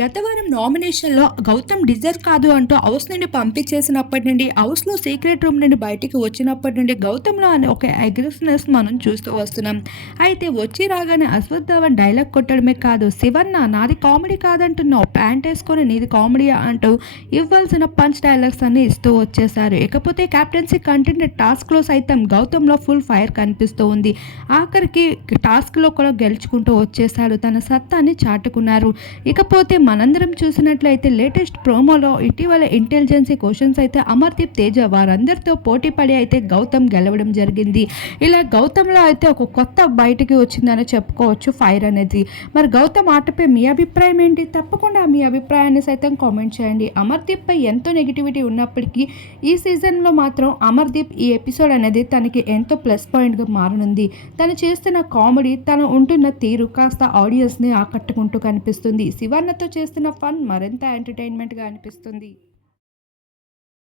గత వారం నామినేషన్‌లో గౌతమ్ డిజర్వ్ కాదు అంటూ హౌస్ నుండి పంపించేసినప్పటి నుండి, హౌస్‌లో సీక్రెట్ రూమ్ నుండి బయటికి వచ్చినప్పటి నుండి గౌతమ్‌లో అనే ఒక అగ్రెసివ్‌నెస్ మనం చూస్తూ వస్తున్నాం. అయితే వచ్చి రాగానే అశ్వథ్ ధావన్ డైలాగ్ కొట్టడమే కాదు, శివన్న నాది కామెడీ కాదంటున్నావు, ప్యాంట్ వేసుకొని నీది కామెడీయా అంటూ ఇవ్వాల్సిన పంచ్ డైలాగ్స్ అన్నీ ఇస్తూ వచ్చేశారు. ఇకపోతే కెప్టెన్సీ కంటెండెడ్ టాస్క్‌లో సైతం గౌతమ్‌లో ఫుల్ ఫైర్ కనిపిస్తూ ఉంది. ఆఖరికి టాస్క్‌లో కూడా గెలుచుకుంటూ వచ్చేశాడు. తన సత్తాని చాటుకున్నారు. ఇకపోతే మనందరం చూసినట్లయితే లేటెస్ట్ ప్రోమోలో ఇటీవల ఇంటెలిజెన్సీ క్వశ్చన్స్ అయితే అమర్దీప్ తేజ వారందరితో పోటీ పడి అయితే గౌతమ్ గెలవడం జరిగింది. ఇలా గౌతమ్లో అయితే ఒక కొత్త బయటికి వచ్చిందని చెప్పుకోవచ్చు ఫైర్ అనేది. మరి గౌతమ్ ఆటపై మీ అభిప్రాయం ఏంటి? తప్పకుండా మీ అభిప్రాయాన్ని సైతం కామెంట్ చేయండి. అమర్దీప్ పై ఎంతో నెగిటివిటీ ఉన్నప్పటికీ ఈ సీజన్లో మాత్రం అమర్దీప్ ఈ ఎపిసోడ్ అనేది తనకి ఎంతో ప్లస్ పాయింట్గా మారనుంది. తను చేస్తున్న కామెడీ, తను ఉంటున్న తీరు కాస్త ఆడియన్స్ని ఆకట్టుకుంటూ కనిపిస్తుంది. శివన్నతో చేస్తున్న ఫన్ మరింత ఎంటర్టైన్మెంట్గా అనిపిస్తుంది.